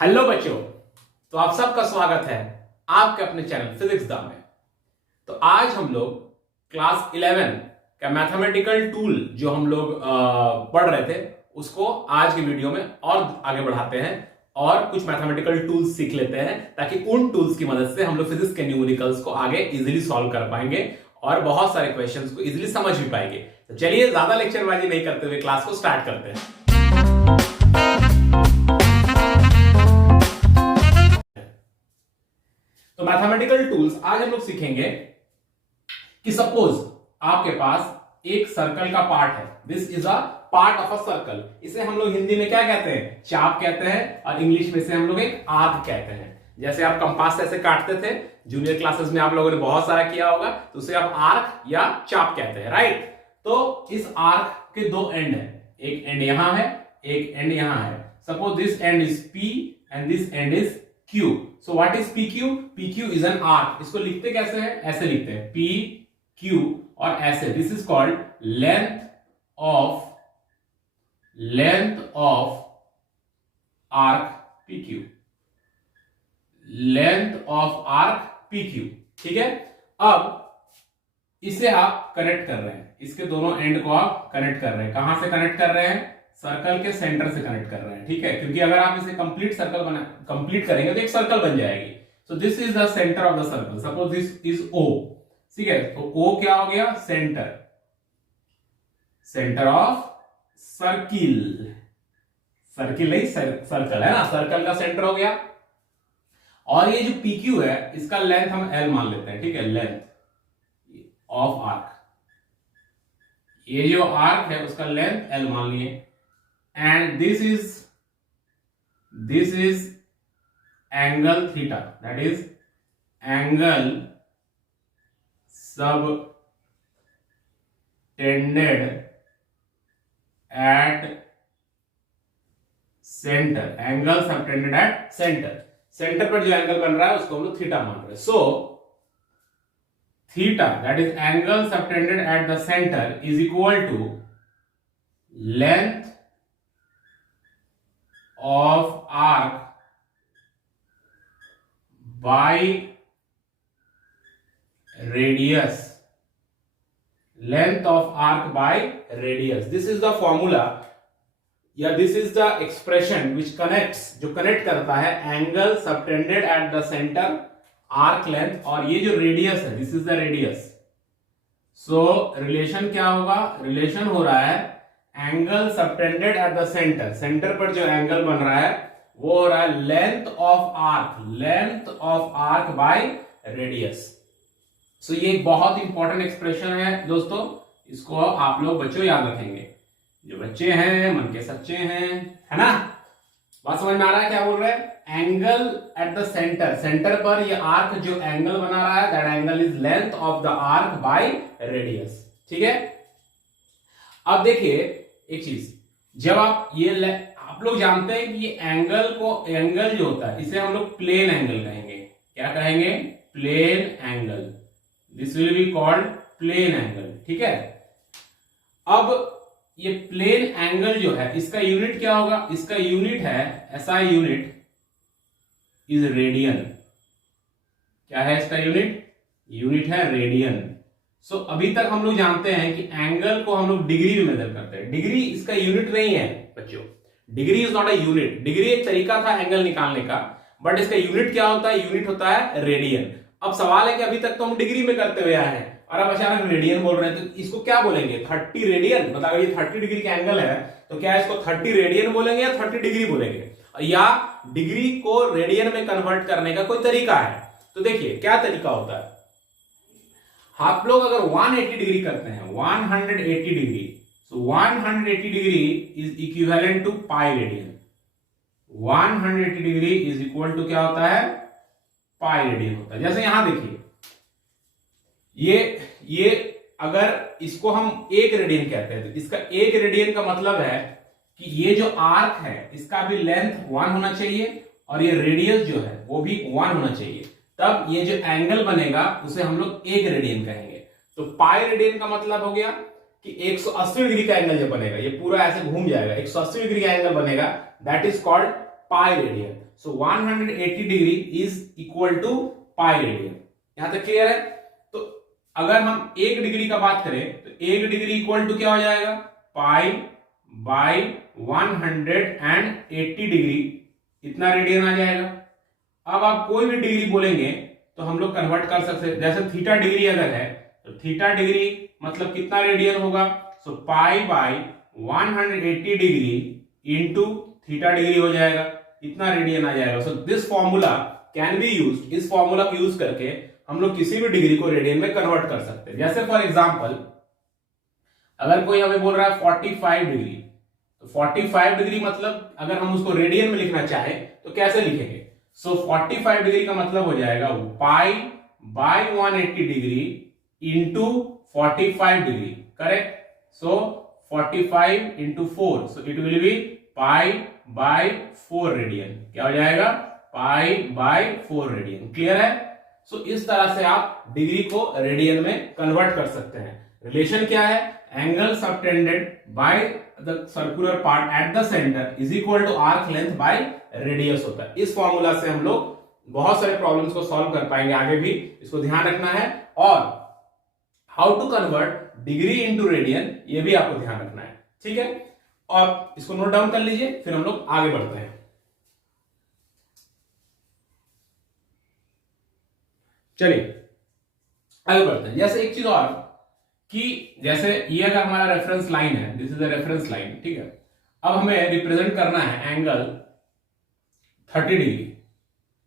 Hello बच्चों। तो आप सबका स्वागत है आपके अपने चैनल फिजिक्स दा में। तो आज हम लोग क्लास 11 का मैथमेटिकल टूल जो हम लोग पढ़ रहे थे उसको आज की वीडियो में और आगे बढ़ाते हैं और कुछ मैथमेटिकल टूल्स सीख लेते हैं ताकि उन टूल्स की मदद से हम लोग फिजिक्स के न्यूमेरिकल्स को आगे इजीली सॉल्व कर पाएंगे और बहुत सारे क्वेश्चंस को इजीली समझ भी पाएंगे। तो चलिए ज्यादा लेक्चरबाजी नहीं करते हुए क्लास को स्टार्ट करते हैं। तो मैथमेटिकल टूल्स आज हम लोग सीखेंगे कि सपोज आपके पास एक सर्कल का पार्ट है। This is a part of a circle. इसे हम लोग हिंदी में क्या कहते हैं? चाप कहते हैं और इंग्लिश में से हम लोग एक आर्क कहते हैं। जैसे आप कंपास ऐसे काटते थे जूनियर क्लासेस में आप लोगों ने बहुत सारा किया होगा, तो उसे आप आर्क या चाप कहते हैं, राइट। तो इस आर्क के दो एंड है, एक एंड यहां है, एक एंड यहां है। Suppose this and is P and this and is Q। So what is PQ? PQ is an arc. इसको लिखते कैसे हैं? ऐसे लिखते हैं PQ और ऐसे। This is called length of arc PQ. Length of arc PQ. ठीक है। अब इसे आप कनेक्ट कर रहे हैं, इसके दोनों एंड को आप कनेक्ट कर रहे हैं। कहां से कनेक्ट कर रहे हैं? सर्कल के सेंटर से कनेक्ट कर रहे हैं, ठीक है। क्योंकि अगर आप इसे कंप्लीट करेंगे तो एक सर्कल बन जाएगी। So this is the centre of the circle. Suppose this is O, ठीक है। तो O क्या हो गया? Centre of circle. सर्किल नहीं, सर्कल है ना, सर्कल का सेंटर हो गया। और ये जो PQ है इसका लेंथ हम L मान लेते हैं, ठीक है। लेंथ ऑफ आर्क, ये जो आर्क है उसका लेंथ L मान लिए। And this is angle theta, that is angle subtended at center। Angle subtended at centre पर जो एंगल बन रहा है उसको हम लोग थीटा मान रहे हैं। So theta that is angle subtended at the centre is equal to length of arc by radius। length of arc by radius, this is the formula या this is the expression which connects, जो connect करता है angle subtended at the centre, arc length और ये जो radius है, this is the radius. So relation क्या होगा? रिलेशन हो रहा है angle subtended at the centre, centre पर जो एंगल बन रहा है वो हो रहा है length of arc by radius. So ये एक बहुत इंपॉर्टेंट एक्सप्रेशन है दोस्तों, इसको आप लोग बच्चों याद रखेंगे। जो बच्चे हैं मन के सच्चे हैं, है ना। बात समझ में आ रहा है क्या बोल रहे हैं? Angle eight the centre, centre पर ये आर्क जो एंगल बना रहा है that angle is length of the arc by radius, ठीक है। अब देखिए एक चीज, जब आप लोग जानते हैं कि ये एंगल जो होता है इसे हम लोग प्लेन एंगल कहेंगे। क्या कहेंगे? Plane angle. This will be called plane angle, ठीक है। अब ये प्लेन एंगल जो है इसका यूनिट क्या होगा? इसका यूनिट है SI यूनिट इज रेडियन। क्या है इसका यूनिट? यूनिट है रेडियन। सो अभी तक हम लोग जानते हैं कि एंगल को हम लोग डिग्री में मेजर करते हैं। डिग्री इसका यूनिट नहीं है बच्चों, degree is not a unit. Degree एक तरीका था एंगल निकालने का, बट इसका यूनिट क्या होता है? यूनिट होता है रेडियन। अब सवाल है कि अभी तक तो हम डिग्री में करते हुए आए हैं और अब अचानक रेडियन बोल रहे हैं, तो इसको क्या बोलेंगे? 30 रेडियन। मतलब अगर ये 30 डिग्री का एंगल है तो क्या इसको 30 रेडियन बोलेंगे या 30 डिग्री बोलेंगे? या डिग्री को रेडियन में कन्वर्ट करने का कोई तरीका है? तो देखिए क्या तरीका होता है। आप लोग अगर 180 डिग्री करते हैं, 180 degree, so 180 degree is equivalent to pi radian. 180 degree is equal to क्या होता है? पाई रेडियन होता है। जैसे यहां देखिए, ये अगर इसको हम 1 रेडियन कहते हैं तो इसका 1 रेडियन का मतलब है कि ये जो आर्क है इसका भी लेंथ 1 होना चाहिए और ये रेडियस जो है वो भी 1 होना चाहिए। तब ये जो एंगल बनेगा उसे हम लोग 1 रेडियन कहेंगे। तो पाई रेडियन का मतलब हो गया कि 180 डिग्री का एंगल जब बनेगा, ये पूरा ऐसे घूम जाएगा, 180 डिग्री का एंगल बनेगा, that is called pi radian. So 180 degree is equal to pi radian. यहां तक क्लियर है? तो अगर हम 1 डिग्री का बात करें तो 1 डिग्री इक्वल टू क्या हो जाएगा? पाई बाई 180 डिग्री, इतना रेडियन आ जाएगा। अब आप कोई भी डिग्री बोलेंगे तो हम लोग कन्वर्ट कर सकते हैं। जैसे थीटा डिग्री अगर है तो थीटा डिग्री मतलब कितना रेडियन होगा? So pi by 180 degree into theta degree हो जाएगा, इतना रेडियन आ जाएगा। So this formula can be used, इस फॉर्मूला को यूज करके हम लोग किसी भी डिग्री को रेडियन में कन्वर्ट कर सकते हैं। जैसे फॉर एग्जांपल अगर कोई हमें बोल रहा है 45 डिग्री, तो 45 डिग्री मतलब अगर हम उसको रेडियन में लिखना चाहे तो कैसे लिखेंगे? सो 45 डिग्री का मतलब हो जाएगा पाई by 180 degree into 45 degree, correct? So 45 into 4, so it will be pi by 4 radian. क्या हो जाएगा? पाई बाई 4 रेडियन। क्लियर है? सो इस तरह से आप डिग्री को रेडियन में कन्वर्ट कर सकते हैं। रिलेशन क्या है? Angle subtended by the circular part at the centre is equal to arc length by radius होता है। इस फॉर्मूला से हम लोग बहुत सारे प्रॉब्लम्स को सॉल्व कर पाएंगे आगे भी, इसको ध्यान रखना है। और how to convert degree into radian, ये भी आपको ध्यान रखना है, ठीक है? और इसको नोट डाउन कर लीजिए, फिर हम लोग आगे बढ़ते हैं। चलिए आगे बढ़ते हैं। जैसे एक चीज और कि जैसे ये अगर हमारा रेफरेंस लाइन है, this is a reference line, ठीक है? अब हमें रिप्रेजेंट करना है एंगल 30 डिग्री,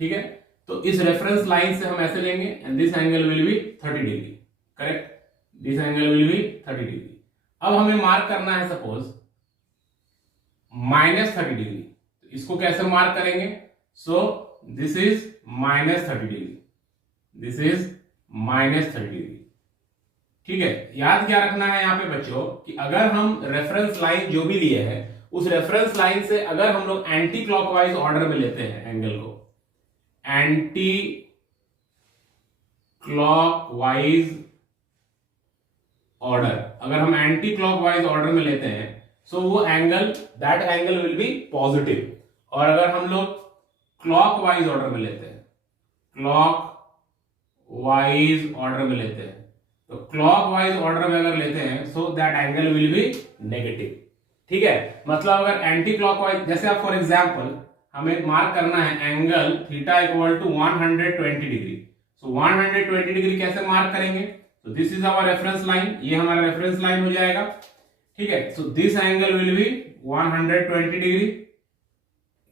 ठीक है? तो इस रेफरेंस लाइन से हम ऐसे लेंगे and this angle will B 30 degree, correct? This angle will B 30 degree. अब हमें मार्क करना है सपोज -30 डिग्री, तो इसको कैसे मार्क करेंगे? So this is -30 degree, this is -30 degree, ठीक है? याद क्या रखना है यहाँ पे बच्चों कि अगर हम रेफरेंस लाइन जो भी लिए हैं उस रेफरेंस लाइन से अगर हम लोग एंटी क्लॉकवाइज ऑर्डर में लेते हैं एंगल को, एंटी क्लॉकवाइज ऑर्डर, अगर हम एंटी क्लॉकवाइज ऑर्डर में लेते हैं सो वो angle, that angle will B positive. और अगर हम लोग क्लॉकवाइज ऑर्डर में लेते हैं, क्लॉकवाइज ऑर्डर में लेते हैं, तो क्लॉकवाइज ऑर्डर में अगर लेते हैं so that angle will B negative, ठीक है? मतलब अगर एंटी क्लॉकवाइज, जैसे आप फॉर एग्जांपल हमें मार्क करना है angle theta equal to 120 degree, so 120 degree कैसे मार्क करेंगे? तो this is our reference line, ये हमारा रेफरेंस लाइन हो जाएगा, ठीक है? So this angle will be 120 degree,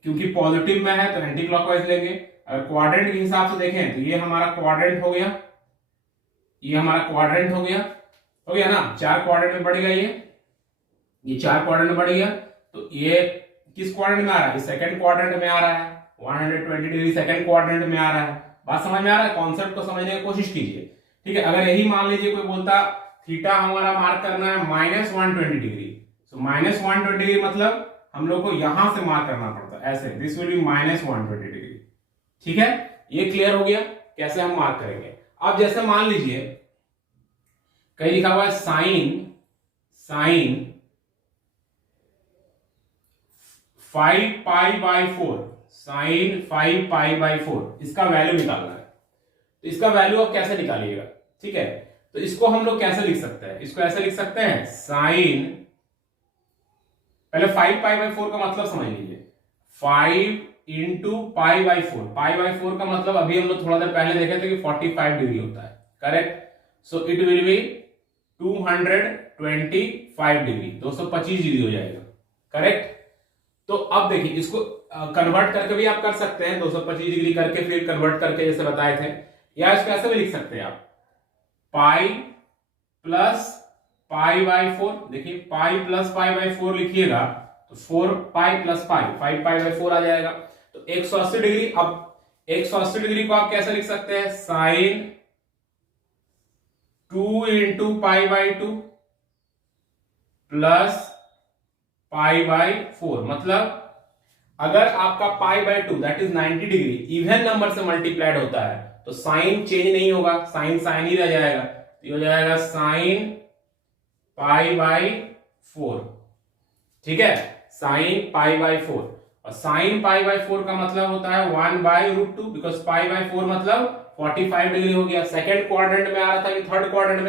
क्योंकि पॉजिटिव में है तो एंटी क्लॉकवाइज लेंगे। अगर क्वाड्रेंट के हिसाब से देखें तो ये हमारा क्वाड्रेंट हो गया, ये हमारा क्वाड्रेंट हो गया ना, 4 क्वाड्रेंट में बढ़ गया, ये 4 क्वाड्रेंट में बढ़ गया। तो ये किस क्वाड्रेंट में आ रहा है? सेकंड क्वाड्रेंट में आ रहा है, 120 डिग्री सेकंड क्वाड्रेंट में आ रहा है। बात समझ में आ रहा है? कॉन्सेप्ट को समझने की कोशिश कीजिए, ठीक है? अगर यही मान लीजिए कोई बोलता थीटा हमारा मार्क करना है -120 डिग्री, सो -120 डिग्री मतलब हम लोग को यहां से मार्क करना पड़ता है ऐसे, दिस विल बी -120 डिग्री, ठीक है? ये क्लियर हो गया कैसे हम मार्क करेंगे। अब जैसे मान लीजिए कहीं लिखा हुआ है sine 5 pi by 4, sine 5 pi by 4, इसका वैल्यू निकालना है। तो इसका वैल्यू आप कैसे निकालिएगा, ठीक है? तो इसको हम लोग कैसे लिख सकते हैं? इसको ऐसे लिख सकते हैं साइन, पहले 5 पाई बाई 4 का मतलब समझ लीजिए, 5 into pi by 4, pi by 4 का मतलब अभी हम लोग थोड़ा देर पहले देखे थे कि 45 डिग्री होता है, correct? So it will be 225 degree, 225 degree हो जाएगा, करेक्ट? तो अब देखिए इसको कन्वर्ट करके भी आप कर सकते हैं, 225 डिग्री करके फिर कन्वर्ट करके जैसे बताए थे, या इसको ऐसे भी लिख सकते हैं आप पाई प्लस पाई बाई 4। देखिए पाई प्लस पाई बाई 4 लिखिएगा तो 4 pi plus pi, 5 pi by 4 आ जाएगा, तो 180 डिग्री। अब 180 डिग्री को आप कैसे लिख सकते हैं? Sine 2 into pi by 2 plus pi by 4, मतलब अगर आपका pi by 2 that is 90 degree even number से मल्टीप्लाइड होता है तो साइन चेंज नहीं होगा, साइन साइन ही रह जाएगा, तो हो जाएगा साइन पाई बाई 4, ठीक है? Sine pi by 4। और साइन पाई बाय 4 का मतलब होता है 1/√2, बिकॉज पाई बाय 4 मतलब 45 डिग्री हो गया। सेकंड क्वाड्रेंट में आ रहा था कि थर्ड क्वाड्रेंट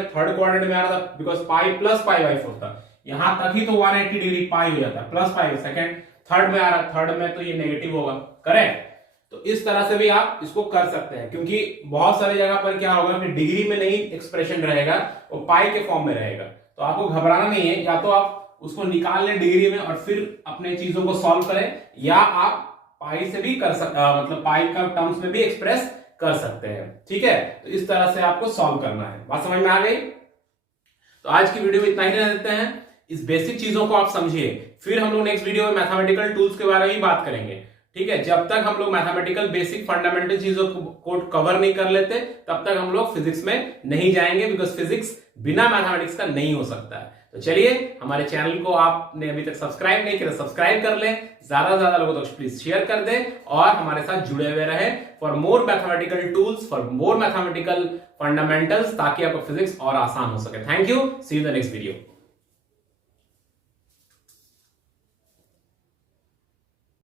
में आ रहा था, because pi plus pi by 4 था। यहां तक ही तो 180 डिग्री पाई हो जाता है, प्लस पाई। सेकंड थर्ड में आ रहा, थर्ड में तो ये नेगेटिव होगा, करेक्ट। तो इस तरह से भी आप इसको कर सकते हैं, क्योंकि बहुत सारी जगह पर क्या होगा कि डिग्री में नहीं एक्सप्रेशन रहेगा, वो पाई के फॉर्म में रहेगा। तो आपको घबराना नहीं है, या तो आप उसको निकाल लें डिग्री में और फिर अपने चीजों को सॉल्व करें, या आप पाई से भी कर सकते, मतलब पाई का टर्म्स में भी एक्सप्रेस कर सकते हैं, ठीक है। तो इस तरह से आपको सॉल्व करना है। बात समझ में आ गई? तो आज की वीडियो में इतना ही रहने देते हैं। इस बेसिक चीजों को आप समझिए, फिर हम लोग नेक्स्ट वीडियो में मैथमेटिकल टूल्स के बारे में ही बात करेंगे, ठीक है। जब तक हम लोग मैथमेटिकल बेसिक फंडामेंटल चीजों को कवर नहीं कर लेते, तब तक हम लोग फिजिक्स में नहीं जाएंगे, बिकॉज फिजिक्स बिना मैथमेटिक्स का नहीं हो सकता है। तो चलिए, हमारे चैनल को आपने अभी तक सब्सक्राइब नहीं किया, सब्सक्राइब कर लें, ज्यादा से ज्यादा लोगों तक प्लीज शेयर कर दें, और हमारे साथ जुड़े हुए रहें for more mathematical tools, for more mathematical fundamentals, ताकि आपको फिजिक्स और आसान हो सके। Thank you, see you in the next video.